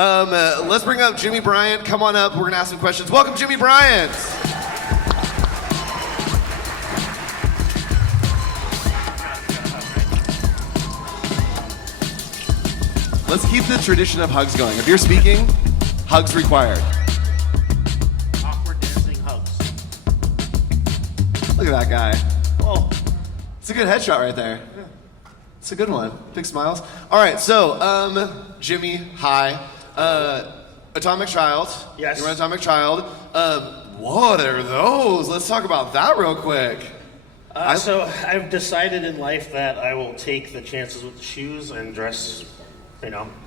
Let's bring up Jimmy Bryant. Come on up. We're going to ask some questions. Welcome, Jimmy Bryant. Let's keep the tradition of hugs going. If you're speaking, hugs required. Awkward dancing hugs. Look at that guy. Oh, It's a good headshot right there. It's a good one. Big smiles. All right, so Jimmy, hi. Atomicchild. Yes. You run Atomicchild. What are those? Let's talk about that real quick. so I've decided in life that I will take the chances with the shoes and dress,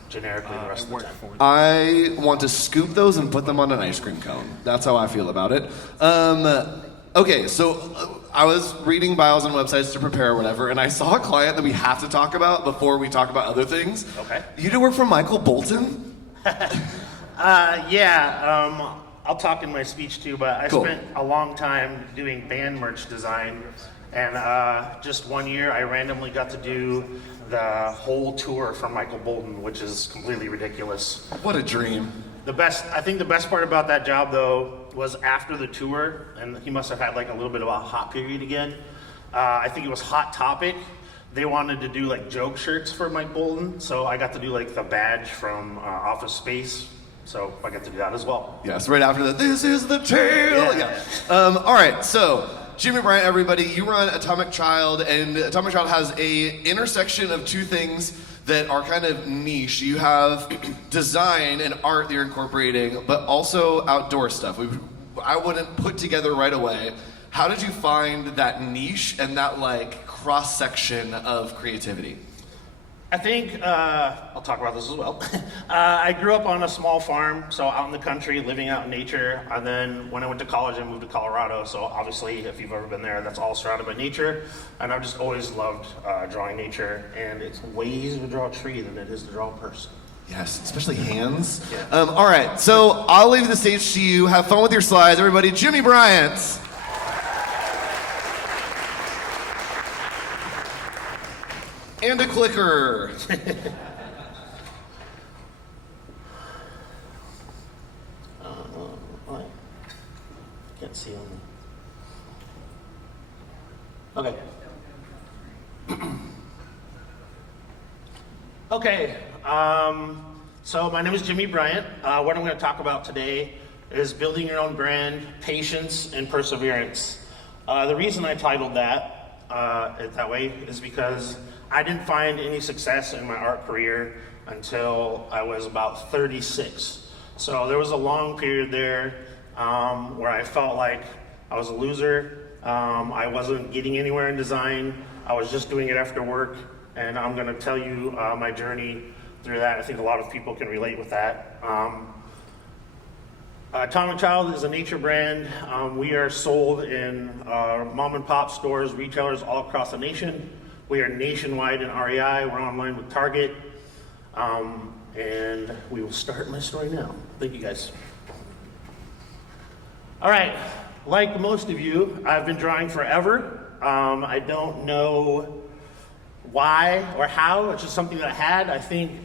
generically the rest of the time. I want to scoop those and put them on an ice cream cone. That's how I feel about it. Okay, so I was reading bios on websites to prepare or whatever, and I saw a client that we have to talk about before we talk about other things. Okay. You do work for Michael Bolton? I'll talk in my speech too, but I Cool. spent a long time doing band merch design, and just 1 year I randomly got to do the whole tour from Michael Bolton, which is completely ridiculous. What a dream. I think the best part about that job though was after the tour, and he must have had like a little bit of a hot period again. I think it was Hot Topic. They wanted to do like joke shirts for Mike Bolton, so I got to do like the badge from Office Space. So I got to do that as well. Yes, right after that, this is the tale. Yeah. All right, so Jimmy Bryant, everybody, you run Atomicchild, and Atomicchild has a intersection of two things that are kind of niche. You have design and art that you're incorporating, but also outdoor stuff. I wouldn't put together right away. How did you find that niche and that like cross section of creativity? I think, I'll talk about this as well. I grew up on a small farm, so out in the country, living out in nature. And then when I went to college, I moved to Colorado. So obviously, if you've ever been there, that's all surrounded by nature. And I've just always loved drawing nature. And it's way easier to draw a tree than it is to draw a person. Yes, especially hands. Yeah. All right, so I'll leave the stage to you. Have fun with your slides, everybody. Jimmy Bryant. And a clicker. What? Can't see on. Okay. Okay. So my name is Jimmy Bryant. What I'm going to talk about today is building your own brand, patience, and perseverance. The reason I titled that way is because I didn't find any success in my art career until I was about 36. So there was a long period there where I felt like I was a loser. I wasn't getting anywhere in design. I was just doing it after work. And I'm going to tell you my journey through that. I think a lot of people can relate with that. Atomicchild is a nature brand. We are sold in mom and pop stores, retailers all across the nation. We are nationwide in REI. We're online with Target. And we will start my story now. Thank you guys. All right, like most of you, I've been drawing forever. I don't know why or how, it's just something that I had. I think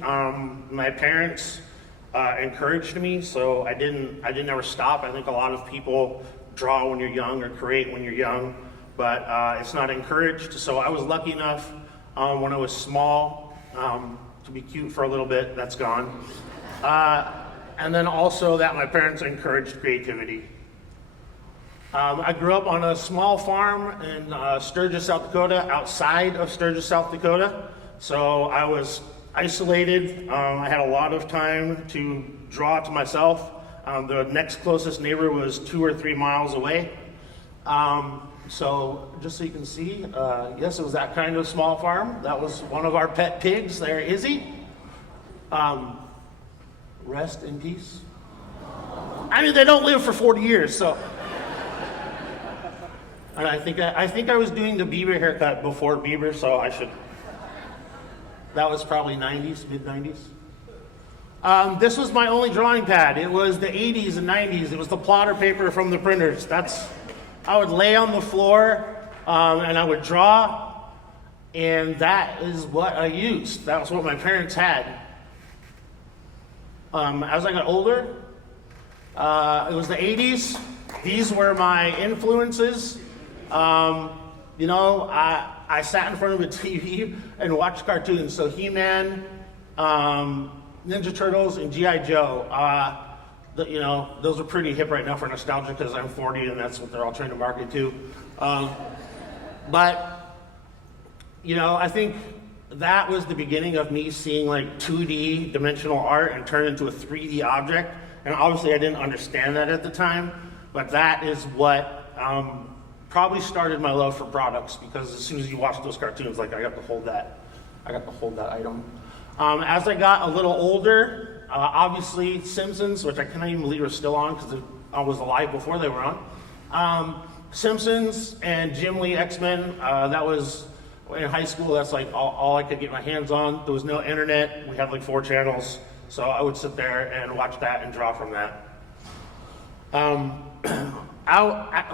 my parents encouraged me, so I didn't ever stop. I think a lot of people draw when you're young or create when you're young, but it's not encouraged. So I was lucky enough when I was small to be cute for a little bit. That's gone. And then also that my parents encouraged creativity. I grew up on a small farm in Sturgis, South Dakota, outside of Sturgis, South Dakota. So I was isolated. I had a lot of time to draw to myself. The next closest neighbor was 2 or 3 miles away. So just so you can see, yes, it was that kind of small farm. That was one of our pet pigs there, Izzy. Rest in peace. I mean, they don't live for 40 years, so. And I think I was doing the Bieber haircut before Bieber, so I should. That was probably 90s, mid 90s. This was my only drawing pad. It was the 80s and 90s. It was the plotter paper from the printers. I would lay on the floor and I would draw, and that is what I used. That was what my parents had. As I got older, it was the 80s. These were my influences. I sat in front of a TV and watched cartoons. So He-Man, Ninja Turtles, and G.I. Joe. Those are pretty hip right now for nostalgia because I'm 40 and that's what they're all trying to market to. I think that was the beginning of me seeing like 2D dimensional art and turn into a 3D object. And obviously I didn't understand that at the time, but that is what probably started my love for products, because as soon as you watch those cartoons, like I got to hold that item. As I got a little older, obviously Simpsons, which I cannot even believe are still on because I was alive before they were on. Simpsons and Jim Lee X-Men, that was in high school. That's like all I could get my hands on. There was no internet. We had like 4 channels. So I would sit there and watch that and draw from that.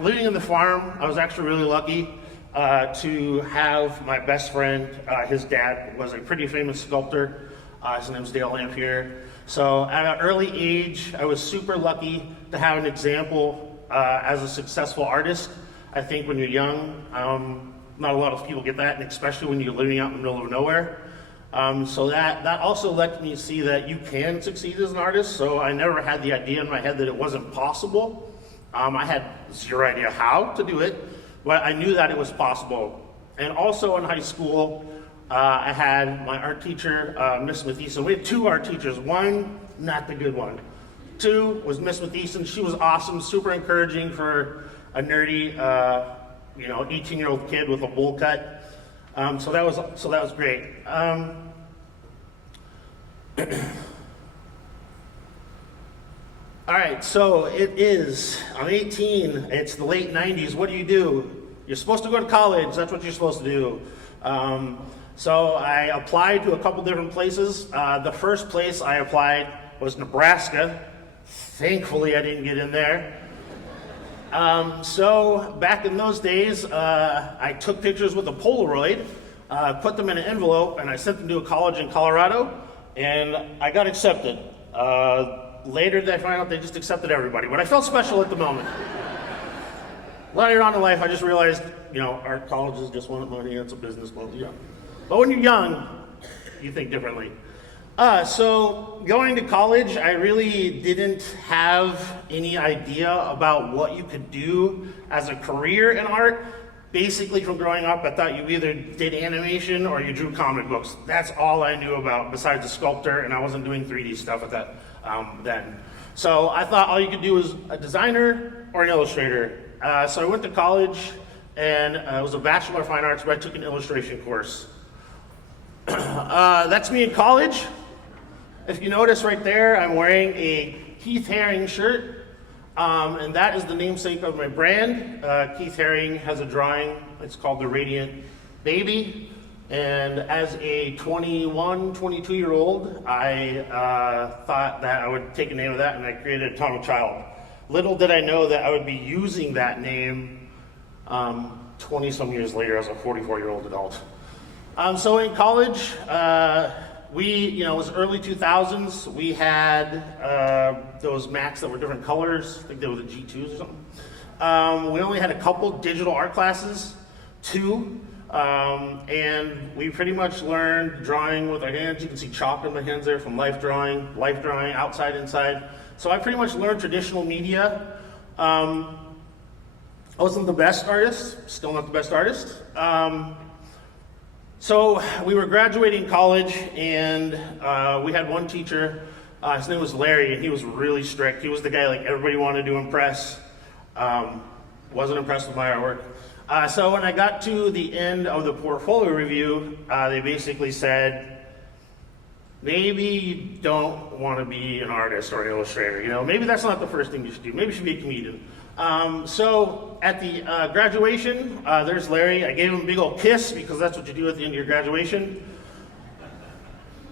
Living in the farm, I was actually really lucky to have my best friend. His dad was a pretty famous sculptor. His name's Dale Lampier. So at an early age, I was super lucky to have an example as a successful artist. I think when you're young, not a lot of people get that, and especially when you're living out in the middle of nowhere. So that also let me see that you can succeed as an artist. So I never had the idea in my head that it wasn't possible. I had zero idea how to do it, but I knew that it was possible. And also in high school, I had my art teacher, Miss Mathieson. We had 2 art teachers. One, not the good one. 2 was Miss Mathieson. She was awesome, super encouraging for a nerdy, 18-year-old kid with a bowl cut. So that was great. All right, so I'm 18, it's the late 90s. What do? You're supposed to go to college, that's what you're supposed to do. So I applied to a couple different places. The first place I applied was Nebraska. Thankfully, I didn't get in there. So back in those days, I took pictures with a Polaroid, put them in an envelope, and I sent them to a college in Colorado, and I got accepted. Later, I found out they just accepted everybody, but I felt special at the moment. Later on in life, I just realized, art colleges just want money, it's a business model, yeah. But when you're young, you think differently. So going to college, I really didn't have any idea about what you could do as a career in art. Basically, from growing up, I thought you either did animation or you drew comic books. That's all I knew about, besides a sculptor, and I wasn't doing 3D stuff at that then. So I thought all you could do was a designer or an illustrator. So I went to college, and it was a Bachelor of Fine Arts, but I took an illustration course. That's me in college. If you notice right there, I'm wearing a Keith Haring shirt, and that is the namesake of my brand. Keith Haring has a drawing, it's called The Radiant Baby, and as a 21, 22-year-old, I thought that I would take a name of that, and I created Atomicchild. Little did I know that I would be using that name 20-some years later as a 44-year-old adult. So in college, it was early 2000s. We had those Macs that were different colors. I think they were the G2s or something. We only had a couple digital art classes, 2, and we pretty much learned drawing with our hands. You can see chalk on my hands there from life drawing, outside, inside. So I pretty much learned traditional media. I wasn't the best artist, still not the best artist. So we were graduating college, and we had one teacher. His name was Larry, and he was really strict. He was the guy like everybody wanted to impress. Wasn't impressed with my artwork. So when I got to the end of the portfolio review, they basically said, maybe you don't want to be an artist or an illustrator. Maybe that's not the first thing you should do. Maybe you should be a comedian. So at the graduation, there's Larry. I gave him a big old kiss because that's what you do at the end of your graduation.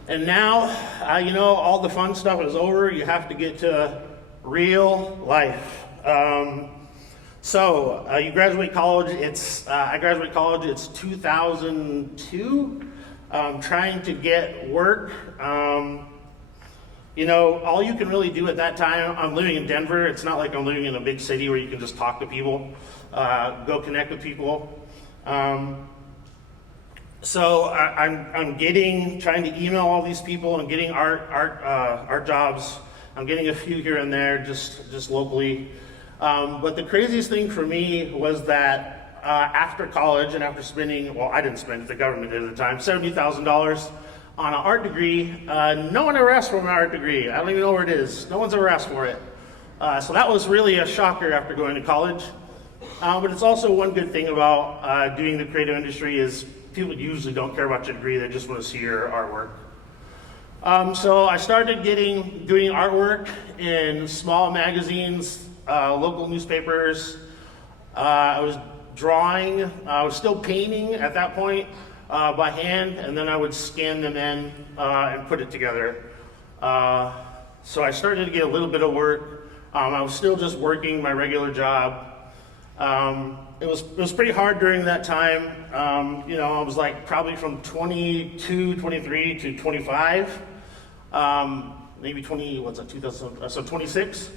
And now, all the fun stuff is over. You have to get to real life. You graduate college. I graduate college. It's 2002. Trying to get work. You know, all you can really do at that time, I'm living in Denver. It's not like I'm living in a big city where you can just talk to people, go connect with people. So I'm trying to email all these people. I'm getting art jobs. I'm getting a few here and there, just locally. But the craziest thing for me was that after college and after spending, well, I didn't spend it, the government did at the time, $70,000 on an art degree. No one ever asked for my art degree. I don't even know where it is. No one's ever asked for it. So that was really a shocker after going to college. But it's also one good thing about doing the creative industry is people usually don't care about your degree, they just want to see your artwork. So I started doing artwork in small magazines, local newspapers. I was drawing, I was still painting at that point by hand, and then I would scan them in and put it together. So I started to get a little bit of work. I was still just working my regular job. It was pretty hard during that time. You know, I was like probably from 22, 23 to 25. Maybe 20, what's that, 2000, so 26.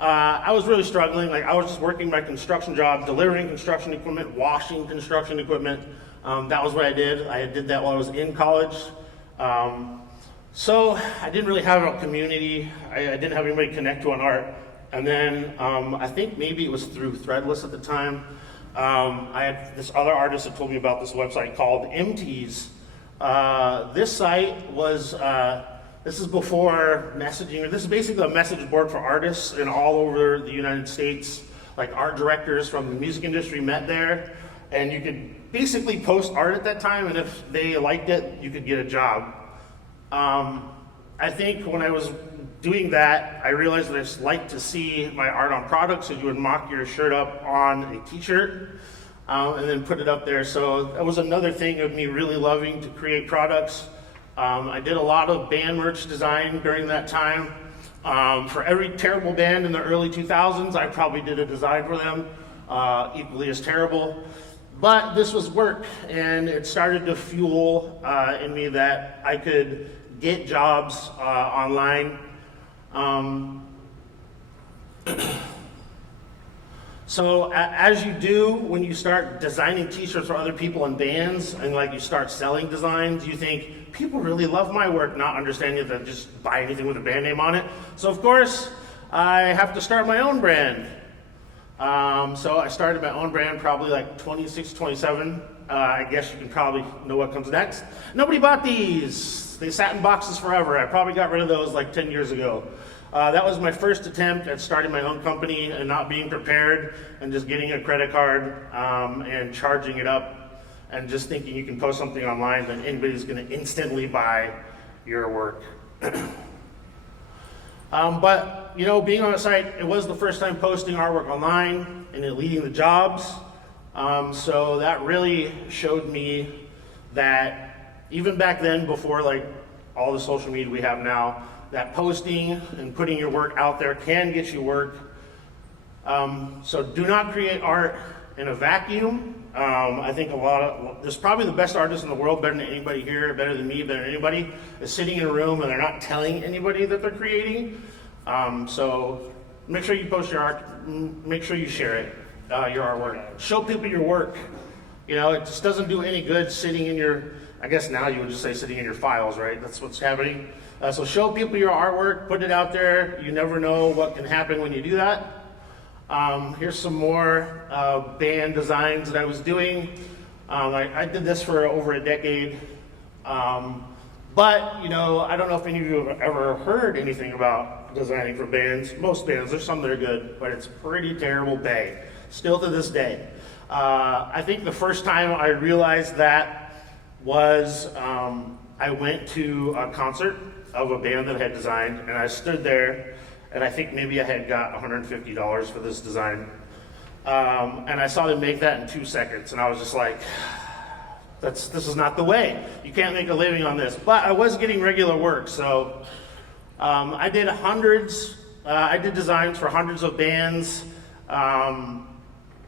I was really struggling. Like, I was just working my construction job, delivering construction equipment, washing construction equipment. That was what I did. I did that while I was in college. So I didn't really have a community. I didn't have anybody connect to an art. And then I think maybe it was through Threadless at the time. I had this other artist that told me about this website called MTs. This site was, this is before messaging. This is basically a message board for artists in all over the United States. Like, art directors from the music industry met there, and you could basically post art at that time, and if they liked it, you could get a job. I think when I was doing that, I realized that I just liked to see my art on products, so you would mock your shirt up on a t-shirt and then put it up there. So that was another thing of me really loving to create products. I did a lot of band merch design during that time. For every terrible band in the early 2000s, I probably did a design for them, equally as terrible. But this was work, and it started to fuel in me that I could get jobs online. So as you do, when you start designing t-shirts for other people and bands, and like you start selling designs, you think, people really love my work, not understanding that just buy anything with a band name on it. So of course, I have to start my own brand. So I started my own brand probably like 26, 27. I guess you can probably know what comes next. Nobody bought these. They sat in boxes forever. I probably got rid of those like 10 years ago. That was my first attempt at starting my own company and not being prepared and just getting a credit card and charging it up and just thinking you can post something online and anybody's going to instantly buy your work. But, you know, being on a site, it was the first time posting artwork online and then leading the jobs. So that really showed me that even back then, before like all the social media we have now, that posting and putting your work out there can get you work. So do not create art in a vacuum. I think there's probably the best artists in the world, better than anybody here, better than me, better than anybody, is sitting in a room and they're not telling anybody that they're creating. So make sure you post your art, make sure you share it, your artwork. Show people your work. You know, it just doesn't do any good sitting in your, I guess now you would just say sitting in your files, right? That's what's happening. So show people your artwork, put it out there. You never know what can happen when you do that. Here's some more band designs that I was doing. I did this for over a decade. But, you know, I don't know if any of you have ever heard anything about designing for bands. Most bands, there's some that are good, but it's pretty terrible pay, still to this day. I think the first time I realized that was I went to a concert of a band that I had designed, and I stood there, and I think maybe I had got $150 for this design. And I saw them make that in 2 seconds, and I was just like, this is not the way. You can't make a living on this. But I was getting regular work, so I did designs for hundreds of bands.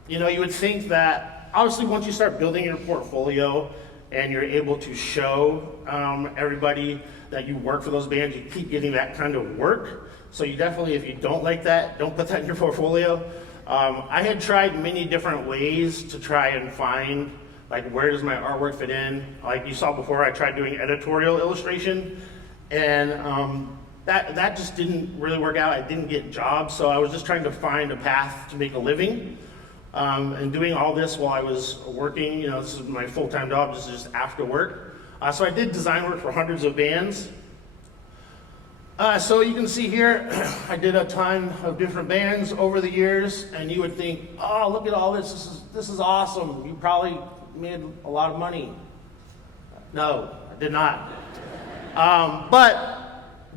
You know, you would think that, obviously once you start building your portfolio and you're able to show everybody that you work for those bands, you keep getting that kind of work. So you definitely, if you don't like that, don't put that in your portfolio. I had tried many different ways to try and find, like, where does my artwork fit in? Like you saw before, I tried doing editorial illustration, and that just didn't really work out. I didn't get jobs, so I was just trying to find a path to make a living. And doing all this while I was working, you know, this is my full-time job, this is just after work. So I did design work for hundreds of bands. So you can see here, I did a ton of different bands over the years, and you would think, oh, look at all this, this is awesome. You probably made a lot of money. No, I did not. But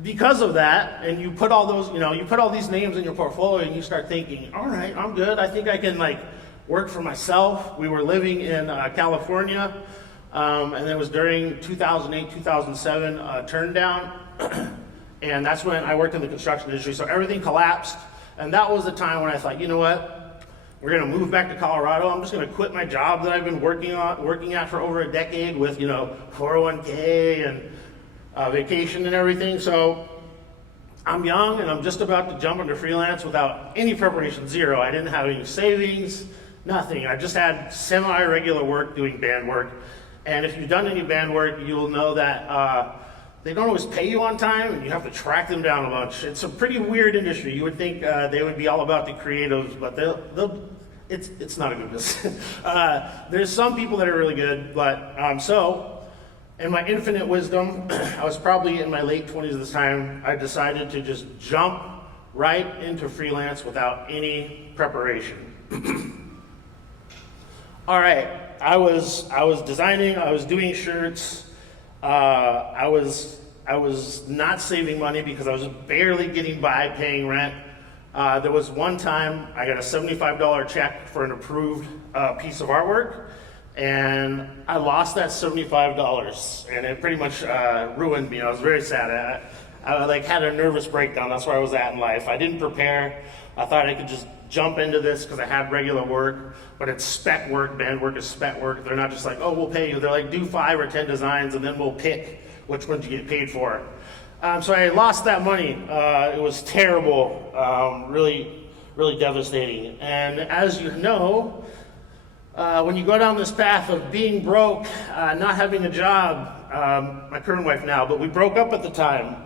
because of that, and you put all those, you know, you put all these names in your portfolio and you start thinking, all right, I'm good. I think I can like work for myself. We were living in California, and it was during 2008, 2007 turn down. And that's when I worked in the construction industry. So everything collapsed. And that was the time when I thought, you know what? We're gonna move back to Colorado. I'm just gonna quit my job that I've been working at for over a decade with, you know, 401k and vacation and everything. So I'm young and I'm just about to jump into freelance without any preparation, zero. I didn't have any savings, nothing. I just had semi-regular work doing band work. And if you've done any band work, you'll know that they don't always pay you on time and you have to track them down a bunch. It's a pretty weird industry. You would think they would be all about the creatives, but it's not a good business. There's some people that are really good, but so in my infinite wisdom, I was probably in my late 20s at this time, I decided to just jump right into freelance without any preparation. All right, I was designing, I was doing shirts, I was not saving money because I was barely getting by paying rent. There was one time I got a $75 check for an approved piece of artwork, and I lost that $75, and it pretty much ruined me. I was very sad. I like had a nervous breakdown. That's where I was at in life. I didn't prepare. I thought I could just jump into this because I had regular work, but it's spec work. Band work is spec work. They're not just like, oh, we'll pay you. They're like, do 5 or 10 designs, and then we'll pick which ones you get paid for. So I lost that money. It was terrible, really, really devastating. And as you know, when you go down this path of being broke, not having a job, my current wife now, but we broke up at the time.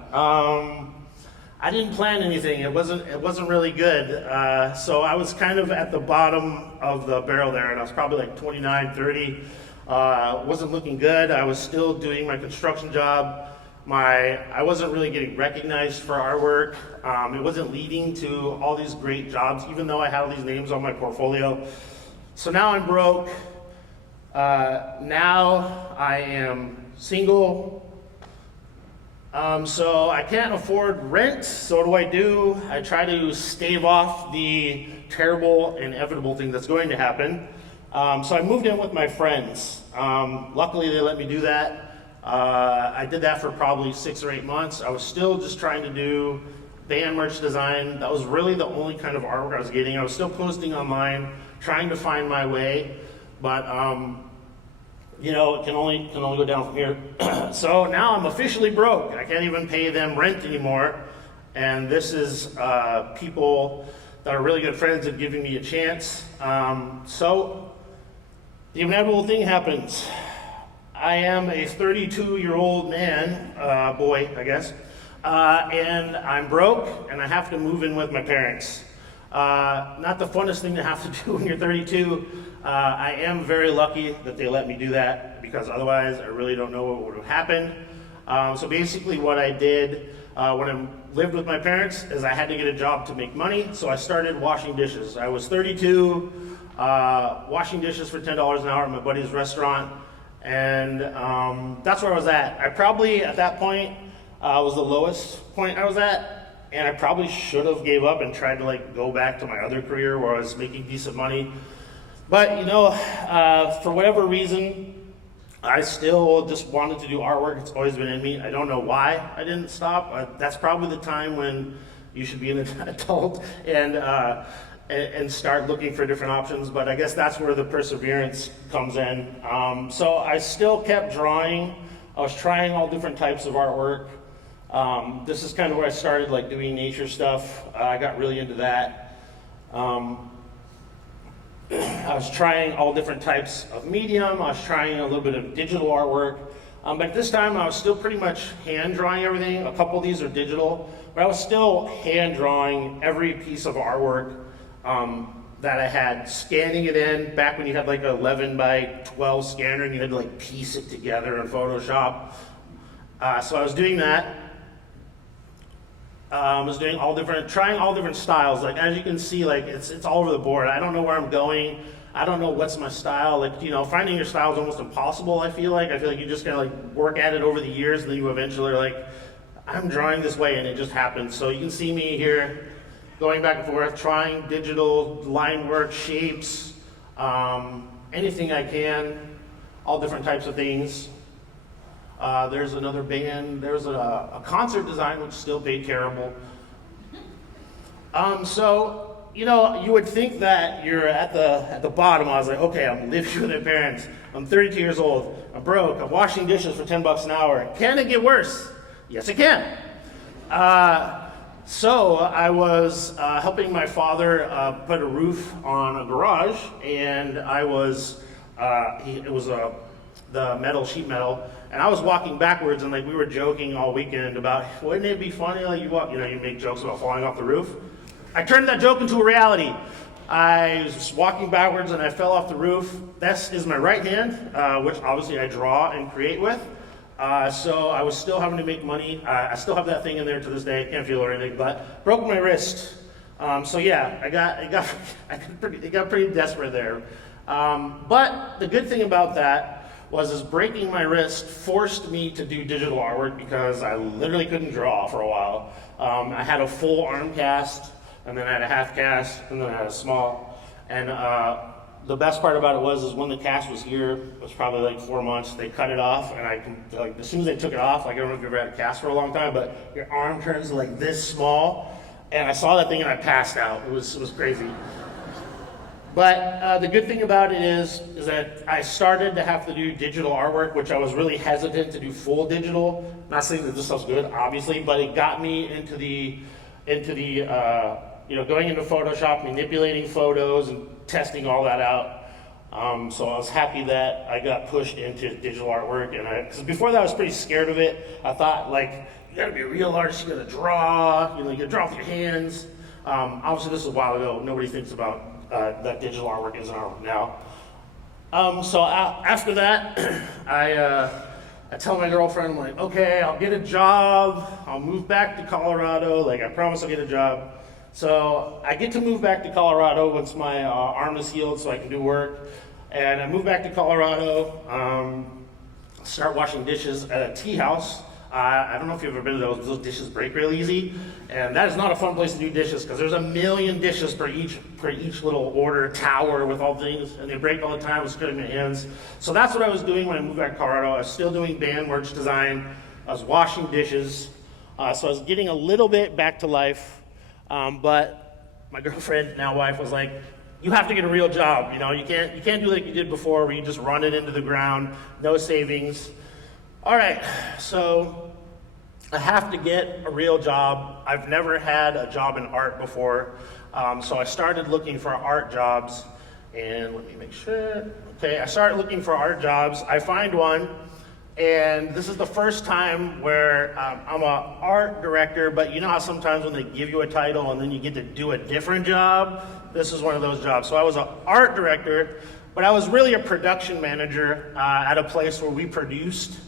I didn't plan anything. It wasn't really good. So I was kind of at the bottom of the barrel there, and I was probably like 29, 30. Wasn't looking good. I was still doing my construction job. I wasn't really getting recognized for our work. It wasn't leading to all these great jobs, even though I had all these names on my portfolio. So now I'm broke. Now I am single. So I can't afford rent. So what do? I try to stave off the terrible, inevitable thing that's going to happen. So I moved in with my friends. Luckily, they let me do that. I did that for probably 6 or 8 months. I was still just trying to do band merch design. That was really the only kind of artwork I was getting. I was still posting online, trying to find my way, but you know, it can only go down from here. So now I'm officially broke. I can't even pay them rent anymore. And this is people that are really good friends and giving me a chance. So the inevitable thing happens. I am a 32-year-old man, boy, I guess, and I'm broke, and I have to move in with my parents. Not the funnest thing to have to do when you're 32. I am very lucky that they let me do that, because otherwise I really don't know what would have happened. So basically what I did when I lived with my parents is I had to get a job to make money, so I started washing dishes. I was 32, washing dishes for $10 an hour at my buddy's restaurant, and that's where I was at. I probably, at that point, was the lowest point I was at, and I probably should have gave up and tried to like go back to my other career where I was making decent money. But you know, for whatever reason, I still just wanted to do artwork. It's always been in me. I don't know why I didn't stop. That's probably the time when you should be an adult. And and start looking for different options, but I guess that's where the perseverance comes in. So I still kept drawing. I was trying all different types of artwork. This is kind of where I started like doing nature stuff. I got really into that. I was trying all different types of medium. I was trying a little bit of digital artwork. But at this time I was still pretty much hand drawing everything. A couple of these are digital, but I was still hand drawing every piece of artwork that I had, scanning it in back when you had like an 11 by 12 scanner and you had to like piece it together in Photoshop. So I was doing that. I was doing trying all different styles. Like as you can see, like it's all over the board. I don't know where I'm going. I don't know what's my style. Like, finding your style is almost impossible, I feel like. I feel like you just gotta like work at it over the years and then you eventually are like, I'm drawing this way and it just happens. So you can see me here going back and forth, trying digital line work, shapes, anything I can, all different types of things. There's another band, there's a concert design which still paid terrible. So, you would think that you're at the bottom. I was like, okay, I'm living with my parents. I'm 32 years old. I'm broke. I'm washing dishes for $10 an hour. Can it get worse? Yes, it can. So I was helping my father put a roof on a garage, and I was, it was the metal, sheet metal, and I was walking backwards, and like we were joking all weekend about, wouldn't it be funny, like you make jokes about falling off the roof. I turned that joke into a reality. I was walking backwards and I fell off the roof. This is my right hand, which obviously I draw and create with. So I was still having to make money. I still have that thing in there to this day. Can't feel or anything, but broke my wrist. So yeah, it got pretty desperate there. But the good thing about that was breaking my wrist forced me to do digital artwork because I literally couldn't draw for a while. I had a full arm cast, and then I had a half cast, and then I had a small. And the best part about it was when the cast was here, it was probably like 4 months, they cut it off, and as soon as they took it off, like I don't know if you've ever had a cast for a long time, but your arm turns like this small, and I saw that thing and I passed out. It was crazy. But the good thing about it is that I started to have to do digital artwork, which I was really hesitant to do full digital. Not saying that this stuff's good, obviously, but it got me into the going into Photoshop, manipulating photos, and testing all that out. So I was happy that I got pushed into digital artwork, because before that I was pretty scared of it. I thought, like, you gotta be a real artist, you gotta draw, you gotta draw with your hands. Obviously this is a while ago, nobody thinks about that digital artwork is art now. So after that, I tell my girlfriend, I'm like, okay, I'll get a job, I'll move back to Colorado, like I promise I'll get a job. So I get to move back to Colorado once my arm is healed so I can do work. And I moved back to Colorado, start washing dishes at a tea house. I don't know if you've ever been to those, but those dishes break real easy. And that is not a fun place to do dishes because there's a million dishes per each little order tower with all things, and they break all the time. I was cutting my hands. So that's what I was doing when I moved back to Colorado. I was still doing band merch design. I was washing dishes. So I was getting a little bit back to life. But my girlfriend, now wife, was like, you have to get a real job. You can't do like you did before where you just run it into the ground, no savings. All right, so I have to get a real job. I've never had a job in art before. So I started looking for art jobs, and let me make sure. Okay, I started looking for art jobs. I find one, and this is the first time where I'm an art director, but you know how sometimes when they give you a title and then you get to do a different job? This is one of those jobs. So I was an art director, but I was really a production manager at a place where we produced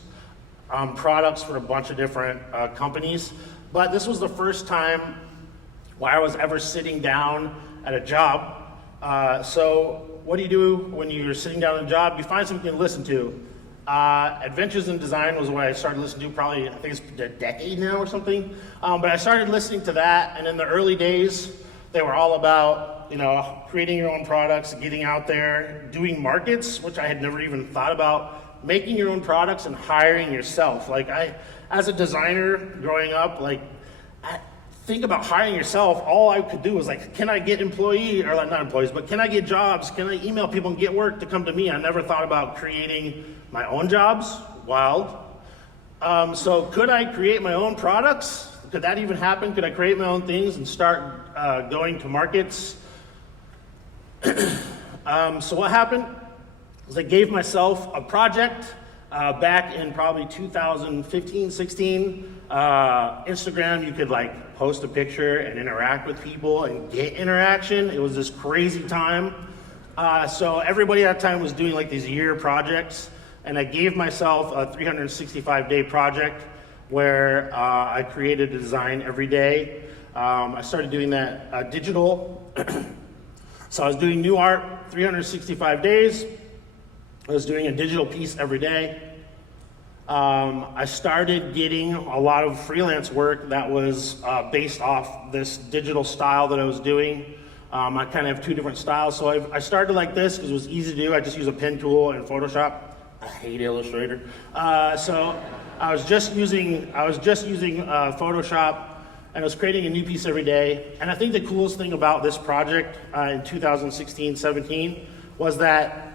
products for a bunch of different companies. But this was the first time where I was ever sitting down at a job. So what do you do when you're sitting down at a job? You find something to listen to. Adventures in Design was what I started listening to probably, I think it's a decade now or something. But I started listening to that, and in the early days, they were all about creating your own products, getting out there, doing markets, which I had never even thought about. Making your own products and hiring yourself. Like as a designer growing up, like think about hiring yourself, all I could do was like, can I get not employees, but can I get jobs? Can I email people and get work to come to me? I never thought about creating my own jobs. Wild. So could I create my own products? Could that even happen? Could I create my own things and start going to markets? So what happened was I gave myself a project back in probably 2015, 16. Instagram, you could like post a picture and interact with people and get interaction. It was this crazy time. So everybody at that time was doing like these year projects, and I gave myself a 365-day project where I created a design every day. I started doing that digital. So I was doing new art 365 days. I was doing a digital piece every day. I started getting a lot of freelance work that was based off this digital style that I was doing. I kind of have two different styles. So I started like this because it was easy to do. I just use a pen tool and Photoshop. I hate Illustrator. So I was just using Photoshop, and I was creating a new piece every day. And I think the coolest thing about this project in 2016-17 was that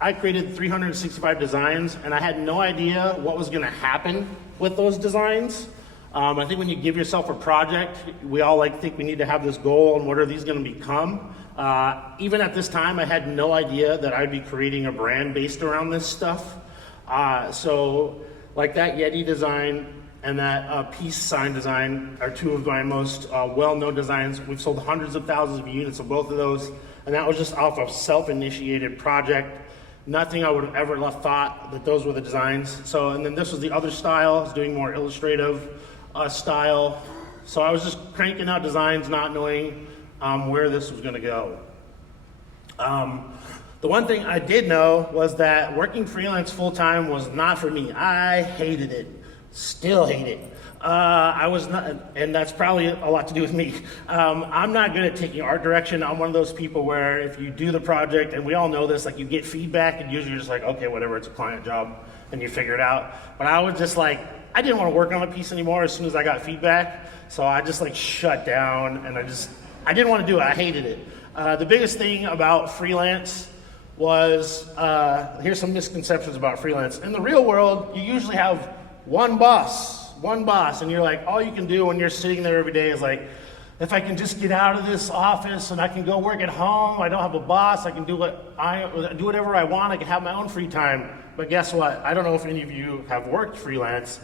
I created 365 designs, and I had no idea what was gonna happen with those designs. I think when you give yourself a project, we all think we need to have this goal and what are these gonna become. Even at this time, I had no idea that I'd be creating a brand based around this stuff. So like that Yeti design and that peace sign design are two of my most well-known designs. We've sold hundreds of thousands of units of both of those, and that was just off a self-initiated project. Nothing I would have ever thought that those were the designs. So, and then this was the other style. I was doing more illustrative style. So I was just cranking out designs, not knowing where this was gonna go. The one thing I did know was that working freelance full-time was not for me. I hated it, still hate it. I was not, and that's probably a lot to do with me. I'm not good at taking art direction. I'm one of those people where if you do the project, and we all know this, like you get feedback and usually you're just like, okay, whatever, it's a client job, and you figure it out. But I was just like, I didn't want to work on a piece anymore as soon as I got feedback. So I just like shut down, and I didn't want to do it. I hated it. The biggest thing about freelance was, here's some misconceptions about freelance. In the real world, you usually have one boss, and you're like, all you can do when you're sitting there every day is like, if I can just get out of this office and I can go work at home, I don't have a boss, I can do whatever I want, I can have my own free time. But guess what? I don't know if any of you have worked freelance,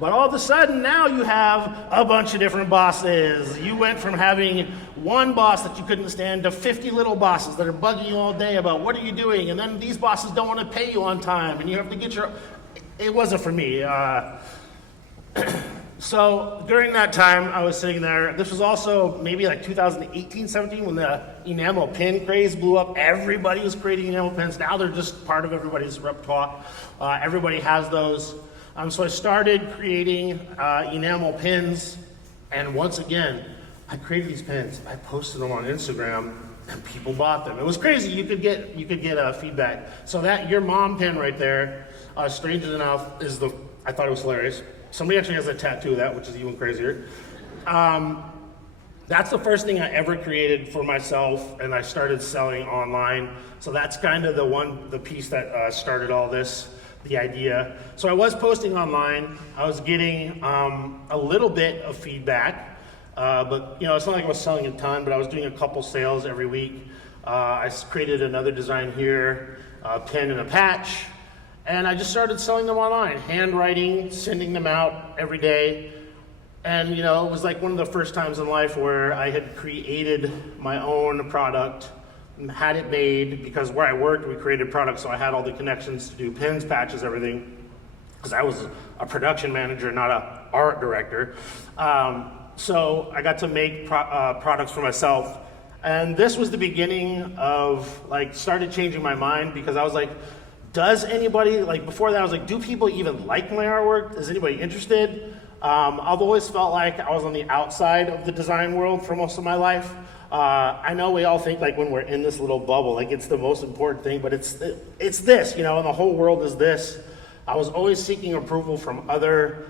but all of a sudden now you have a bunch of different bosses. You went from having one boss that you couldn't stand to 50 little bosses that are bugging you all day about what are you doing, and then these bosses don't want to pay you on time, and you have to get it wasn't for me. So during that time, I was sitting there. This was also maybe like 2018, 17, when the enamel pin craze blew up. Everybody was creating enamel pins. Now they're just part of everybody's repertoire. Everybody has those. So I started creating enamel pins, and once again, I created these pins. I posted them on Instagram, and people bought them. It was crazy. You could get feedback. So that your mom pin right there, strangely enough, I thought it was hilarious. Somebody actually has a tattoo of that, which is even crazier. That's the first thing I ever created for myself, and I started selling online. So that's kind of the piece that started all this, the idea. So I was posting online. I was getting a little bit of feedback, but it's not like I was selling a ton, but I was doing a couple sales every week. I created another design here, a pen and a patch. And I just started selling them online, handwriting, sending them out every day. And it was like one of the first times in life where I had created my own product and had it made, because where I worked, we created products, so I had all the connections to do pins, patches, everything, because I was a production manager, not an art director. So I got to make products for myself. And this was the beginning of started changing my mind, because I was like, does anybody, before that I was like, do people even like my artwork? Is anybody interested? I've always felt like I was on the outside of the design world for most of my life. I know we all think when we're in this little bubble, it's the most important thing, but it's this, and the whole world is this. I was always seeking approval from other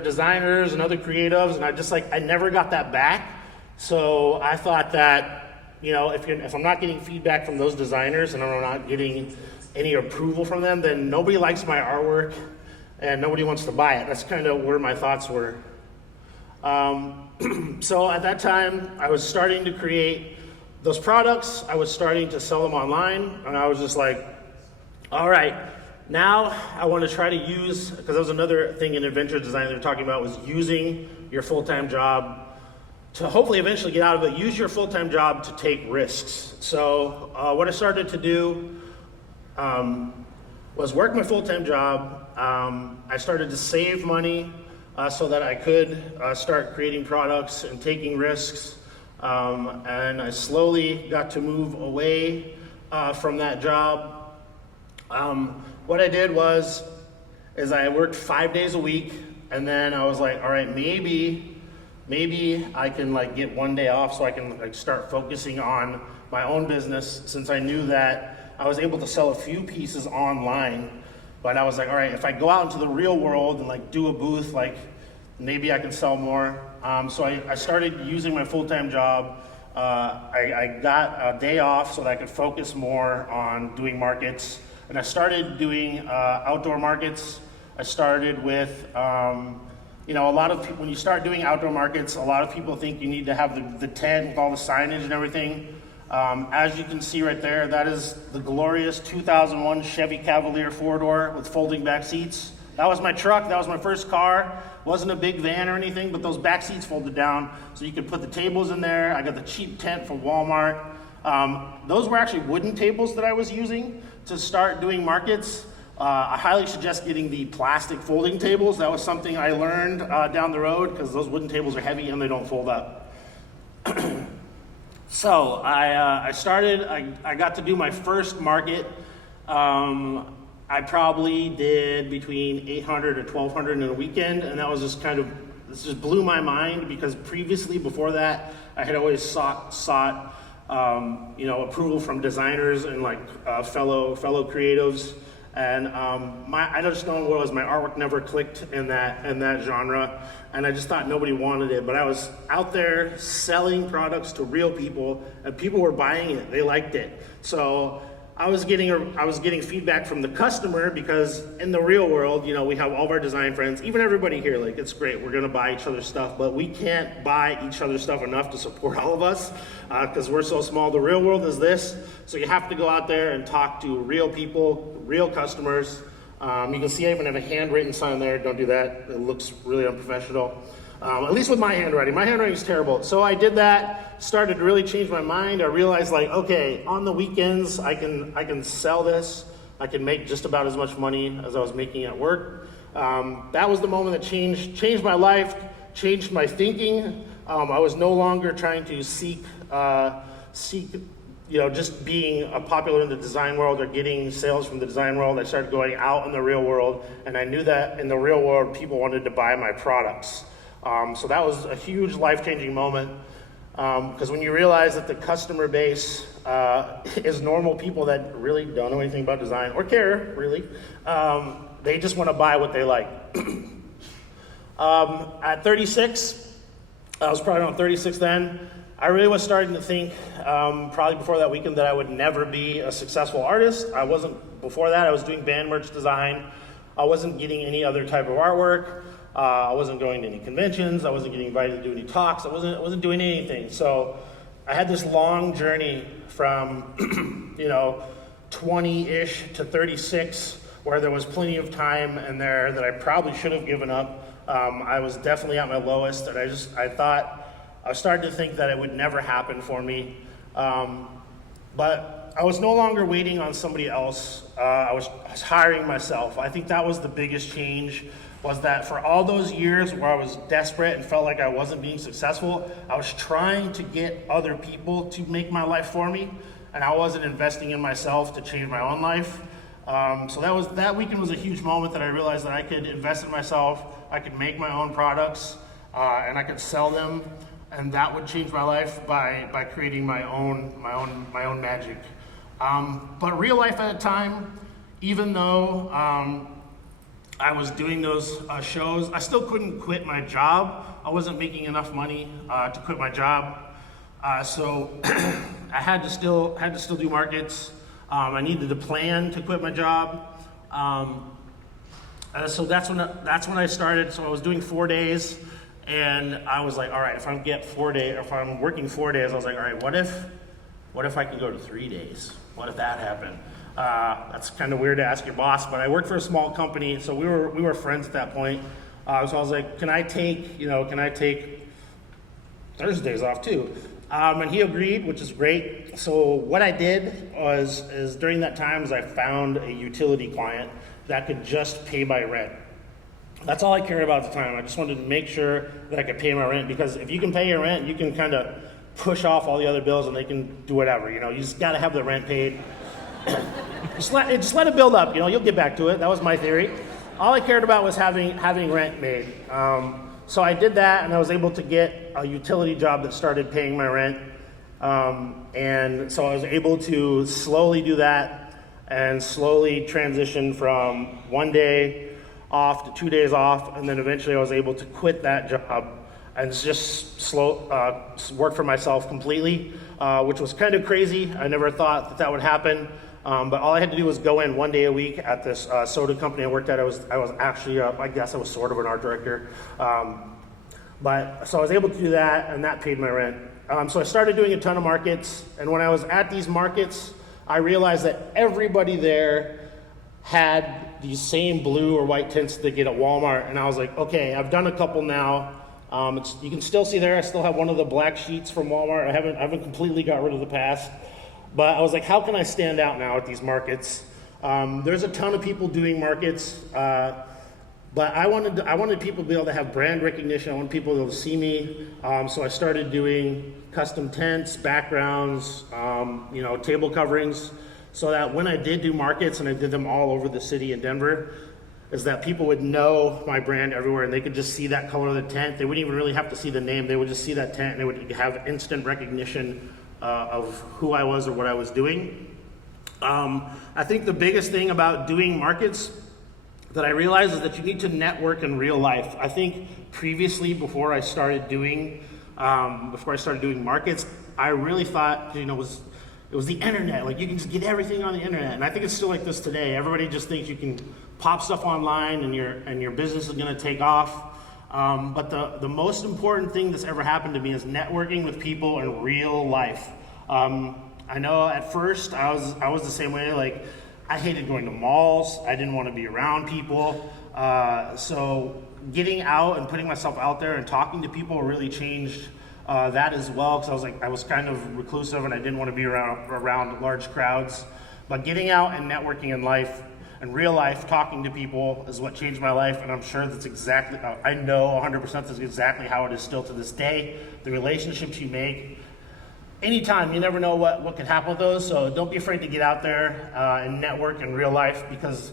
designers and other creatives, and I never got that back. So I thought that, if I'm not getting feedback from those designers and I'm not getting any approval from them, then nobody likes my artwork and nobody wants to buy it. That's kind of where my thoughts were. So at that time, I was starting to create those products. I was starting to sell them online, and I was just like, all right, now I want to try to use, because that was another thing in adventure design they're talking about, was using your full-time job to hopefully eventually get out of it. Use your full-time job to take risks. So what I started to do was work my full-time job. I started to save money so that I could start creating products and taking risks. And I slowly got to move away from that job. What I did is I worked 5 days a week, and then I was like, all right, maybe I can get one day off so I can start focusing on my own business, since I knew that I was able to sell a few pieces online. But I was like, all right, if I go out into the real world and do a booth, maybe I can sell more. So I started using my full-time job. I got a day off so that I could focus more on doing markets. And I started doing outdoor markets. I started with, a lot of people, when you start doing outdoor markets, a lot of people think you need to have the tent with all the signage and everything. As you can see right there, that is the glorious 2001 Chevy Cavalier 4-door with folding back seats. That was my truck, that was my first car. Wasn't a big van or anything, but those back seats folded down so you could put the tables in there. I got the cheap tent from Walmart. Those were actually wooden tables that I was using to start doing markets. I highly suggest getting the plastic folding tables. That was something I learned down the road, because those wooden tables are heavy and they don't fold up. So I started, I got to do my first market. I probably did between 800 to 1,200 in a weekend, and that was just this just blew my mind, because previously, before that, I had always sought approval from designers and fellow creatives. And I just know what it was, my artwork never clicked in that genre, and I just thought nobody wanted it. But I was out there selling products to real people, and people were buying it. They liked it. So I was getting feedback from the customer, because in the real world, we have all of our design friends, even everybody here, it's great, we're gonna buy each other's stuff, but we can't buy each other's stuff enough to support all of us, because we're so small. The real world is this, so you have to go out there and talk to real people, real customers. You can see I even have a handwritten sign there. Don't do that, it looks really unprofessional. At least with my handwriting. My handwriting is terrible. So I did that, started to really change my mind. I realized okay, on the weekends, I can sell this. I can make just about as much money as I was making at work. That was the moment that changed my life, changed my thinking. I was no longer trying to seek, just being popular in the design world or getting sales from the design world. I started going out in the real world, and I knew that in the real world, people wanted to buy my products. So that was a huge life-changing moment, because when you realize that the customer base is normal people that really don't know anything about design or care, really, they just want to buy what they like. At 36, I was probably around 36 then, I really was starting to think, probably before that weekend, that I would never be a successful artist. Before that, I was doing band merch design. I wasn't getting any other type of artwork. I wasn't going to any conventions. I wasn't getting invited to do any talks. I wasn't doing anything. So I had this long journey from 20-ish to 36, where there was plenty of time in there that I probably should have given up. I was definitely at my lowest, and I started to think that it would never happen for me. But I was no longer waiting on somebody else. I was hiring myself. I think that was the biggest change, was that for all those years where I was desperate and felt like I wasn't being successful, I was trying to get other people to make my life for me, and I wasn't investing in myself to change my own life. So that weekend was a huge moment that I realized that I could invest in myself, I could make my own products, and I could sell them, and that would change my life by creating my own magic. But real life at the time, even though I was doing those shows. I still couldn't quit my job. I wasn't making enough money to quit my job. So I had to still do markets. I needed a plan to quit my job. So that's when I started. So I was doing 4 days, and I was like, all right, if I'm working 4 days, I was like, all right, what if I could go to 3 days? What if that happened? That's kind of weird to ask your boss, but I worked for a small company, so we were friends at that point. So I was like, can I take Thursdays off too? And he agreed, which is great. So what I did is during that time is I found a utility client that could just pay my rent. That's all I cared about at the time. I just wanted to make sure that I could pay my rent, because if you can pay your rent, you can kind of push off all the other bills and they can do whatever. You just got to have the rent paid. just let it build up. You'll get back to it. That was my theory. All I cared about was having rent made. So I did that, and I was able to get a utility job that started paying my rent. And so I was able to slowly do that and slowly transition from 1 day off to 2 days off, and then eventually I was able to quit that job and just work for myself completely, which was kind of crazy. I never thought that would happen, but all I had to do was go in 1 day a week at this soda company I worked at. I was actually, I guess I was sort of an art director, but so I was able to do that, and that paid my rent. So I started doing a ton of markets, and when I was at these markets, I realized that everybody there had these same blue or white tints that they get at Walmart, and I was like, okay, I've done a couple now. You can still see there, I still have one of the black sheets from Walmart. I haven't completely got rid of the past, but I was like, how can I stand out now at these markets? There's a ton of people doing markets, but I wanted people to be able to have brand recognition. I wanted people to be able to see me. So I started doing custom tents, backgrounds, table coverings, so that when I did do markets, and I did them all over the city in Denver, is that people would know my brand everywhere, and they could just see that color of the tent. They wouldn't even really have to see the name. They would just see that tent, and they would have instant recognition of who I was or what I was doing. I think the biggest thing about doing markets that I realized is that you need to network in real life. I think previously, before I started doing markets, I really thought, it was the internet. Like, you can just get everything on the internet, and I think it's still like this today. Everybody just thinks you can pop stuff online and your business is going to take off. But the most important thing that's ever happened to me is networking with people in real life. I know at first I was the same way. Like, I hated going to malls. I didn't want to be around people. So getting out and putting myself out there and talking to people really changed that as well, because I was kind of reclusive and I didn't want to be around large crowds. But getting out and networking in real life, talking to people is what changed my life, and I'm sure that's exactly, I know 100% that's exactly how it is still to this day. The relationships you make, anytime, you never know what could happen with those, so don't be afraid to get out there and network in real life, because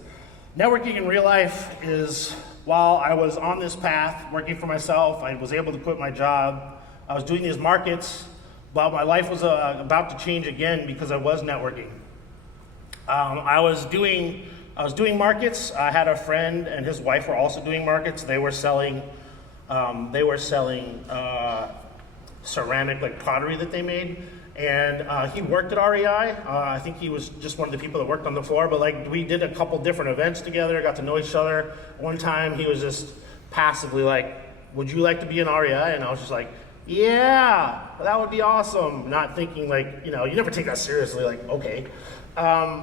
networking in real life is, while I was on this path working for myself, I was able to quit my job, I was doing these markets, but my life was about to change again because I was networking. I was doing markets. I had a friend and his wife were also doing markets. They were selling ceramic, like pottery that they made. And he worked at REI. I think he was just one of the people that worked on the floor, but like we did a couple different events together, got to know each other. One time he was just passively like, would you like to be an REI? And I was just like, yeah, that would be awesome. Not thinking like, you never take that seriously, like, okay.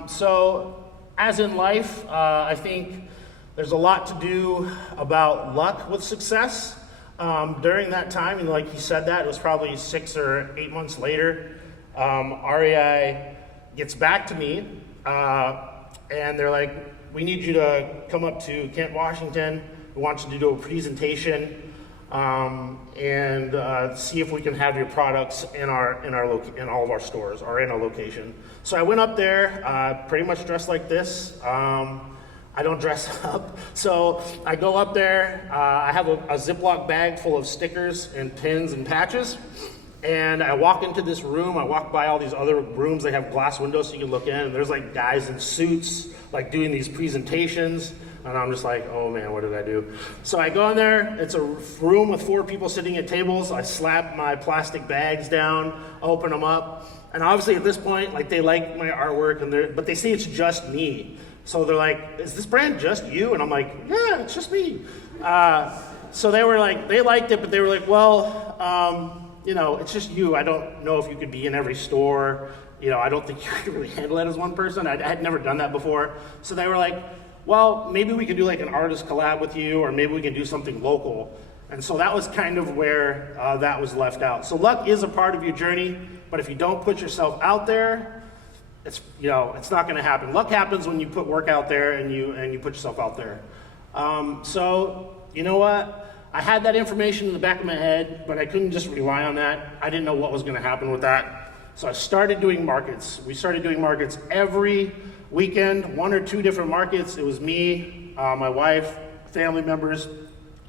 So as in life, I think there's a lot to do about luck with success. During that time, and like he said that, it was probably 6 or 8 months later, REI gets back to me, and they're like, we need you to come up to Kent, Washington. We want you to do a presentation and see if we can have your products in all of our stores or in our location. So I went up there, pretty much dressed like this. I don't dress up. So I go up there, I have a Ziploc bag full of stickers and pins and patches. And I walk into this room, I walk by all these other rooms, they have glass windows so you can look in, and there's like guys in suits, like doing these presentations. And I'm just like, oh man, what did I do? So I go in there, it's a room with 4 people sitting at tables. I slap my plastic bags down, open them up. And obviously at this point, like they like my artwork, but they see it's just me. So they're like, is this brand just you? And I'm like, yeah, it's just me. So they were like, they liked it, but they were like, well, it's just you. I don't know if you could be in every store. I don't think you could really handle it as one person. I had never done that before. So they were like, well, maybe we could do like an artist collab with you, or maybe we can do something local. And so that was kind of where that was left out. So luck is a part of your journey, but if you don't put yourself out there, it's not going to happen. Luck happens when you put work out there and you put yourself out there. So you know what? I had that information in the back of my head, but I couldn't just rely on that. I didn't know what was going to happen with that. So I started doing markets. We started doing markets every weekend, 1 or 2 different markets. It was me, my wife, family members,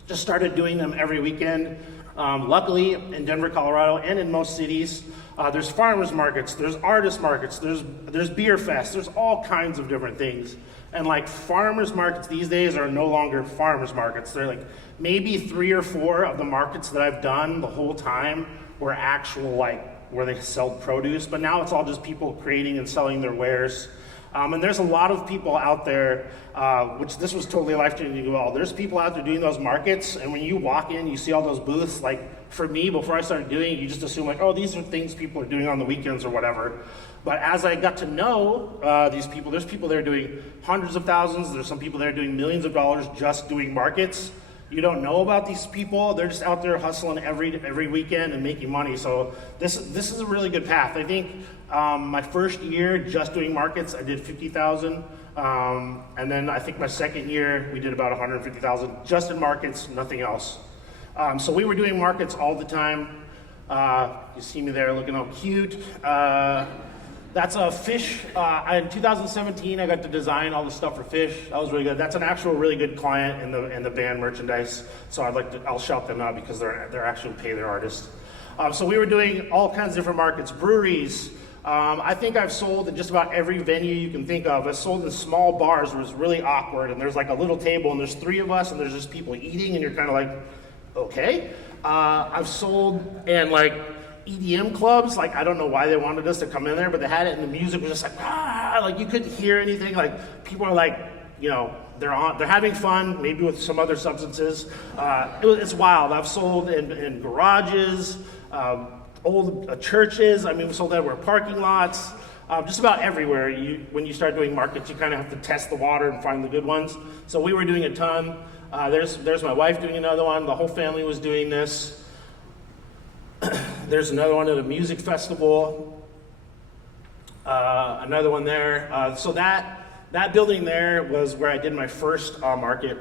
just started doing them every weekend. Luckily, in Denver, Colorado, and in most cities, there's farmers markets, there's artist markets, there's beer fests, there's all kinds of different things. And like farmers markets these days are no longer farmers markets. They're like maybe 3 or 4 of the markets that I've done the whole time were actual where they sell produce, but now it's all just people creating and selling their wares. And there's a lot of people out there, which this was totally life-changing as well. There's people out there doing those markets, and when you walk in, you see all those booths. Like for me, before I started doing it, you just assume like, oh, these are things people are doing on the weekends or whatever. But as I got to know these people, there's people there doing hundreds of thousands. There's some people there doing millions of dollars just doing markets. You don't know about these people. They're just out there hustling every weekend and making money. So this is a really good path. I think my first year just doing markets, I did 50,000. And then I think my second year, we did about 150,000 just in markets, nothing else. So we were doing markets all the time. You see me there looking all cute. That's a fish. In 2017, I got to design all the stuff for fish. That was really good. That's an actual really good client in the band merchandise. So I'll shout them out because they're actually pay their artists. So we were doing all kinds of different markets, breweries. I think I've sold in just about every venue you can think of. I've sold in small bars where it's really awkward, and there's like a little table, and there's 3 of us, and there's just people eating, and you're kind of like, okay. I've sold in like EDM clubs. Like I don't know why they wanted us to come in there, but they had it, and the music was just like like you couldn't hear anything. Like people are like, they're having fun, maybe with some other substances. It's wild. I've sold in garages, old churches. I mean, we sold everywhere, parking lots, just about everywhere. When you start doing markets, you kind of have to test the water and find the good ones. So we were doing a ton. There's my wife doing another one. The whole family was doing this. There's another one at a music festival. Another one there. So that building there was where I did my first market.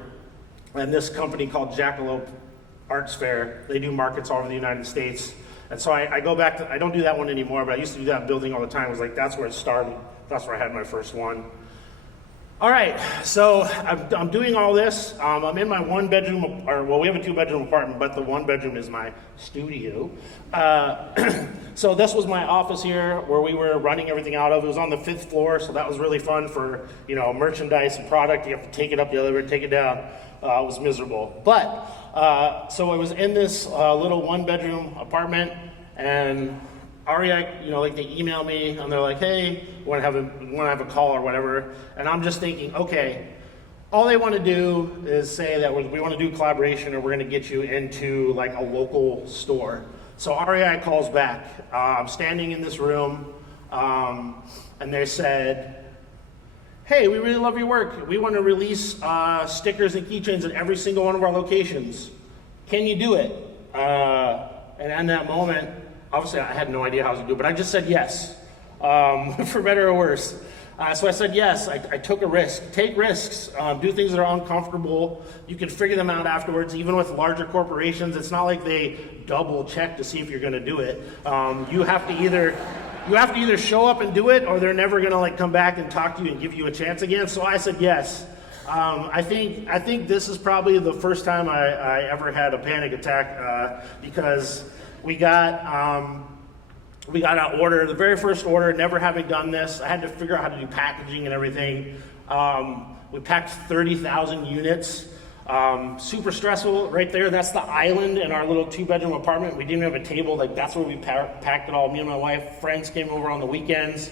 And this company called Jackalope Arts Fair, they do markets all over the United States. And so I go back to, I don't do that one anymore, but I used to do that building all the time. It was like, that's where it started. That's where I had my first one. All right, so I'm doing all this. I'm in my 1-bedroom, we have a 2-bedroom apartment, but the 1-bedroom is my studio. So this was my office here where we were running everything out of. It was on the 5th floor, so that was really fun for, merchandise and product. You have to take it up the elevator, take it down. It was miserable. But, so I was in this little 1-bedroom apartment, and REI, they email me and they're like, hey, we want to have a call or whatever. And I'm just thinking, okay, all they want to do is say that we want to do collaboration or we're going to get you into like a local store. So REI calls back. I'm standing in this room and they said, hey, we really love your work. We want to release stickers and keychains at every single one of our locations. Can you do it? And in that moment, obviously, I had no idea how to do it, but I just said yes, for better or worse. So I said yes. I took a risk. Take risks. Do things that are uncomfortable. You can figure them out afterwards. Even with larger corporations, it's not like they double check to see if you're going to do it. You have to either show up and do it, or they're never going to come back and talk to you and give you a chance again. So I said yes. I think this is probably the first time I ever had a panic attack because we got an order, the very first order, never having done this. I had to figure out how to do packaging and everything. We packed 30,000 units. Super stressful right there. That's the island in our little 2-bedroom apartment. We didn't have a table. Like, that's where we packed it all. Me and my wife, friends came over on the weekends.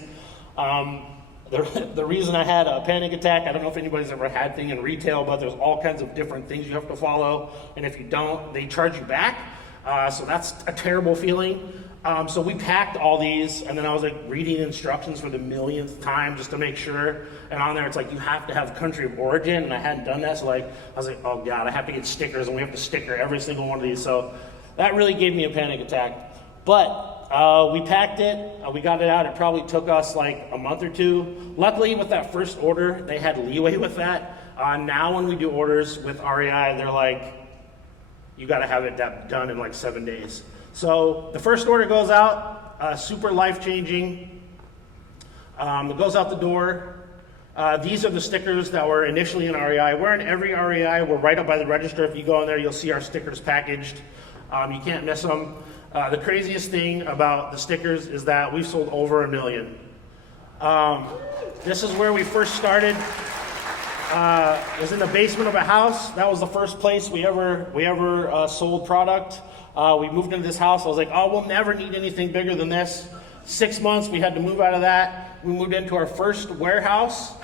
The reason I had a panic attack, I don't know if anybody's ever had thing in retail, but there's all kinds of different things you have to follow. And if you don't, they charge you back. So that's a terrible feeling. So we packed all these, and then I was like reading instructions for the millionth time just to make sure. And on there, it's like, you have to have country of origin, and I hadn't done that. So like, I was like, oh God, I have to get stickers, and we have to sticker every single one of these. So that really gave me a panic attack. But we packed it, we got it out. It probably took us like a month or two. Luckily, with that first order, they had leeway with that. Now when we do orders with REI, they're like, you gotta have it done in like 7 days. So the first order goes out, super life-changing. It goes out the door. These are the stickers that were initially in REI. We're in every REI. We're right up by the register. If you go in there, you'll see our stickers packaged. You can't miss them. The craziest thing about the stickers is that we've sold over 1 million. This is where we first started. It was in the basement of a house. That was the first place we ever sold product. We moved into this house. I was like, oh, we'll never need anything bigger than this. 6 months, we had to move out of that. We moved into our first warehouse.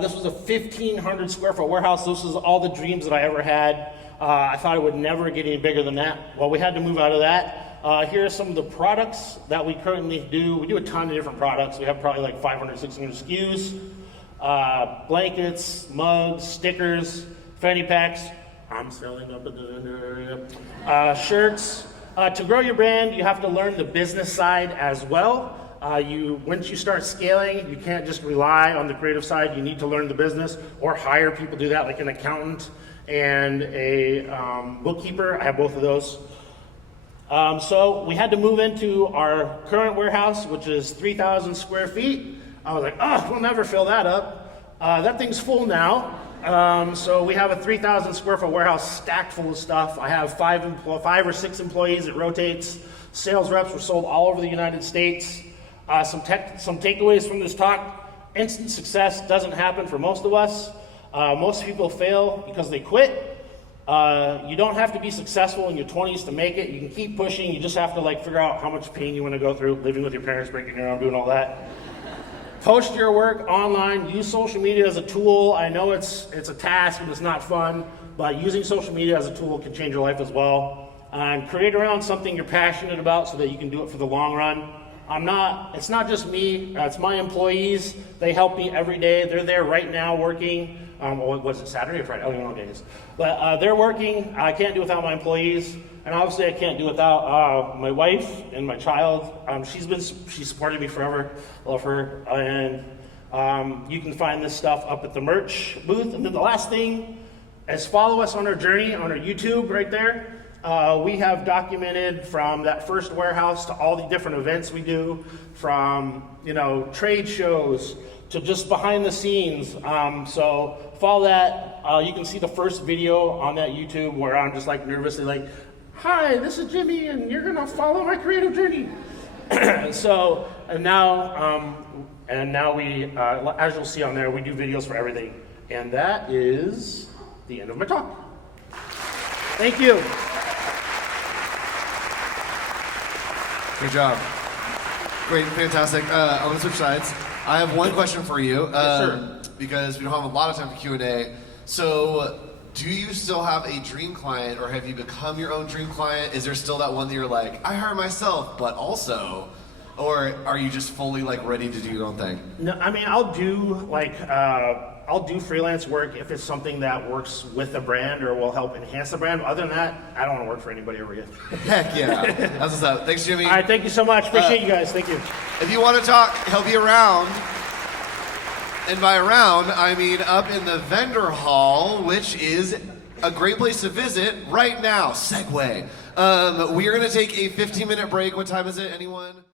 This was a 1,500 square foot warehouse. This was all the dreams that I ever had. I thought it would never get any bigger than that. Well, we had to move out of that. Here are some of the products that we currently do. We do a ton of different products. We have probably like 500, 600 SKUs. Blankets, mugs, stickers, fanny packs. I'm selling up in the area. Shirts. To grow your brand, you have to learn the business side as well. Once you start scaling, you can't just rely on the creative side. You need to learn the business or hire people to do that, like an accountant and a bookkeeper. I have both of those. So we had to move into our current warehouse, which is 3,000 square feet. I was like, oh, we'll never fill that up. That thing's full now. So we have a 3,000 square foot warehouse stacked full of stuff. I have 5 or 6 employees. It rotates. Sales reps were sold all over the United States. Some takeaways from this talk. Instant success doesn't happen for most of us. Most people fail because they quit. You don't have to be successful in your 20s to make it. You can keep pushing. You just have to figure out how much pain you want to go through, living with your parents, breaking your arm, doing all that. Post your work online. Use social media as a tool. I know it's a task and it's not fun, but using social media as a tool can change your life as well. And create around something you're passionate about so that you can do it for the long run. It's not just me, it's my employees. They help me every day. They're there right now working. Was it Saturday or Friday? I don't even know what day it is. But they're working. I can't do without my employees. And obviously I can't do without my wife and my child. She's supported me forever. Love her. And you can find this stuff up at the merch booth. And then the last thing is follow us on our journey on our YouTube right there. We have documented from that first warehouse to all the different events we do, from trade shows to just behind the scenes. So follow that. You can see the first video on that YouTube where I'm just nervously hi, this is Jimmy, and you're gonna follow my creative journey. And now we, as you'll see on there, we do videos for everything. And that is the end of my talk. Thank you. Good job. Great, fantastic. I'm gonna switch sides. I have one question for you, Yes, sir. because we don't have a lot of time for Q&A. So, do you still have a dream client, or have you become your own dream client? Is there still that one that you're like, I hire myself, but also, or are you just fully ready to do your own thing? No, I mean, I'll do freelance work if it's something that works with the brand or will help enhance the brand. Other than that, I don't want to work for anybody ever again. Heck yeah. That's what's up. Thanks, Jimmy. All right, thank you so much. Appreciate you guys. Thank you. If you want to talk, he'll be around. And by around, I mean up in the vendor hall, which is a great place to visit right now. Segue. We are going to take a 15-minute break. What time is it? Anyone?